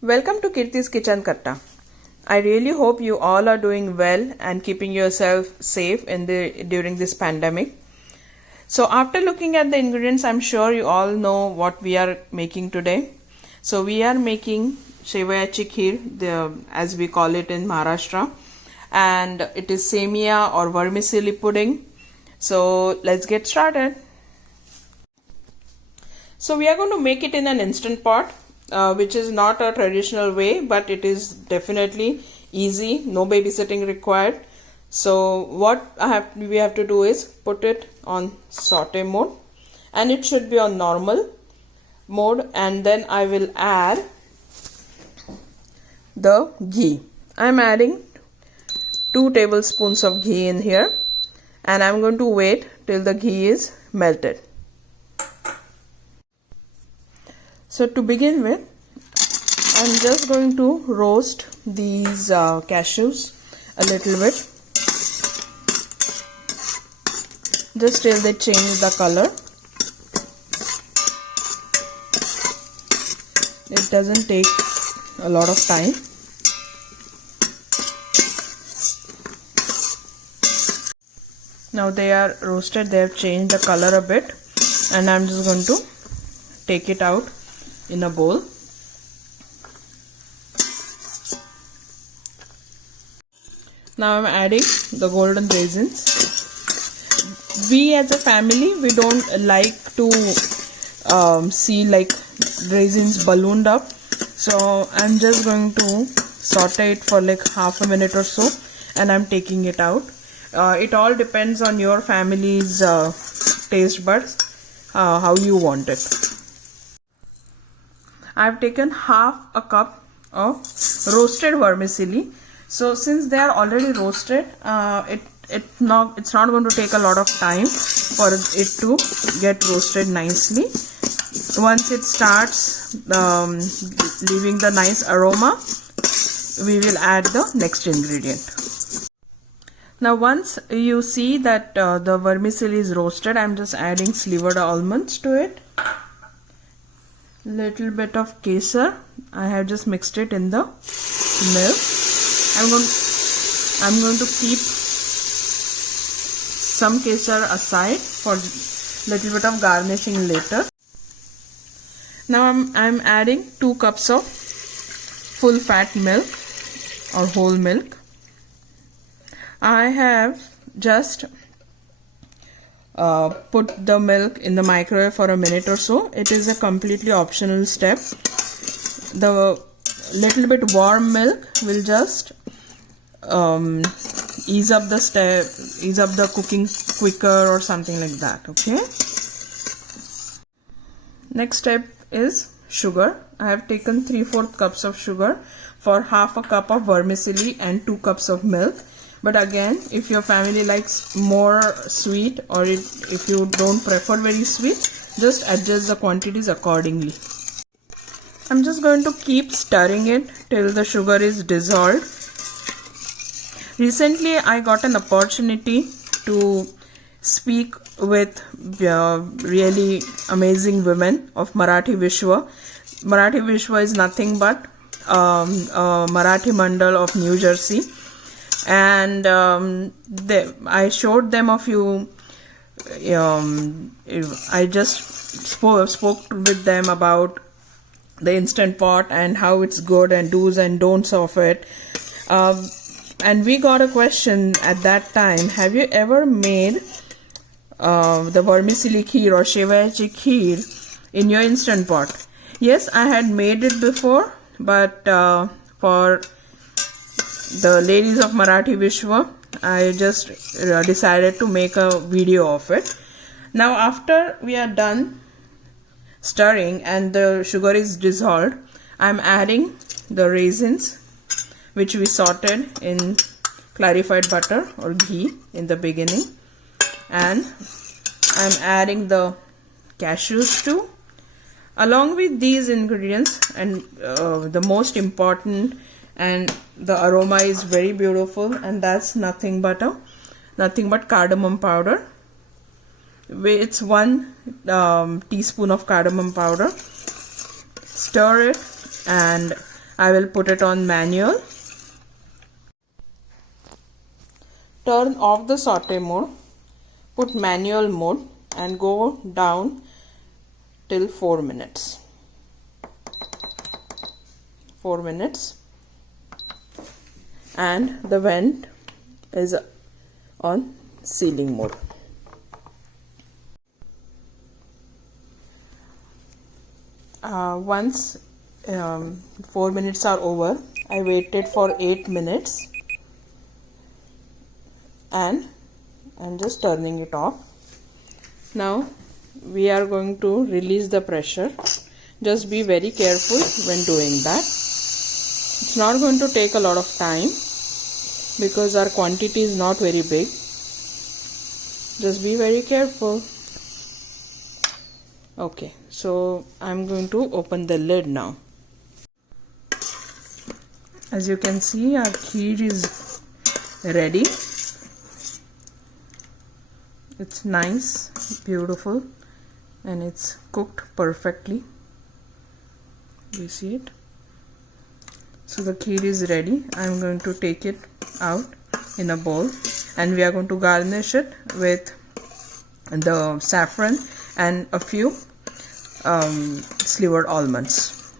Welcome to Kirti's Kitchen Katta. I really hope you all are doing well and keeping yourself safe during this pandemic. So after looking at the ingredients, I'm sure you all know what we are making today. So we are making Shevayachi Kheer, as we call it in Maharashtra, and it is semia or vermicelli pudding. So let's get started. So we are going to make it in an instant pot, which is not a traditional way, but it is definitely easy, no babysitting required. So what we have to do is put it on saute mode, and it should be on normal mode, and then I will add the ghee. I'm adding 2 tablespoons of ghee in here, and I'm going to wait till the ghee is melted. So to begin with, I'm just going to roast these cashews a little bit, just till they change the color. It doesn't take a lot of time. Now they are roasted, they have changed the color a bit, and I'm just going to take it out in a bowl. Now I'm adding the golden raisins. We as a family, we don't like to see like raisins ballooned up, so I'm just going to saute it for like half a minute or so, and I'm taking it out. It all depends on your family's taste buds, how you want it. I've taken half a cup of roasted vermicelli. So since they are already roasted, it's not going to take a lot of time for it to get roasted nicely. Once it starts leaving the nice aroma, we will add the next ingredient. Now once you see that the vermicelli is roasted, I'm just adding slivered almonds to it. Little bit of kesar. I have just mixed it in the milk. I'm going to keep some kesar aside for little bit of garnishing later. Now I'm adding 2 cups of full fat milk or whole milk. I have just put the milk in the microwave for a minute or so. It is a completely optional step. The little bit warm milk will just ease up the cooking quicker or something like that. Okay. Next step is sugar. I have taken 3/4 cups of sugar for half a cup of vermicelli and 2 cups of milk. But again, if your family likes more sweet, or if you don't prefer very sweet, just adjust the quantities accordingly. I'm just going to keep stirring it till the sugar is dissolved. Recently, I got an opportunity to speak with really amazing women of Marathi Vishwa. Marathi Vishwa is nothing but a Marathi Mandal of New Jersey. And I showed them a few. I just spoke with them about the instant pot and how it's good and do's and don'ts of it. And we got a question at that time: have you ever made the vermicelli kheer or shevayachi kheer in your instant pot? Yes, I had made it before, but for the ladies of Marathi Vishwa, I just decided to make a video of it. Now after we are done stirring and the sugar is dissolved, I'm adding the raisins which we sauteed in clarified butter or ghee in the beginning, and I'm adding the cashews too. Along with these ingredients, and the most important, and the aroma is very beautiful, and that's nothing but cardamom powder. It's 1 teaspoon of cardamom powder. Stir it, and I will put it on manual. Turn off the saute mode, put manual mode and go down till 4 minutes. 4 minutes, and the vent is on sealing mode. Once 4 minutes are over, I waited for 8 minutes and I'm just turning it off. Now we are going to release the pressure. Just be very careful when doing that. It's not going to take a lot of time because our quantity is not very big. Just be very careful. Okay, so I'm going to open the lid now. As you can see, our kheer is ready. It's nice, beautiful, and it's cooked perfectly. You see it? So the kheer is ready. I'm going to take it out in a bowl and we are going to garnish it with the saffron and a few slivered almonds.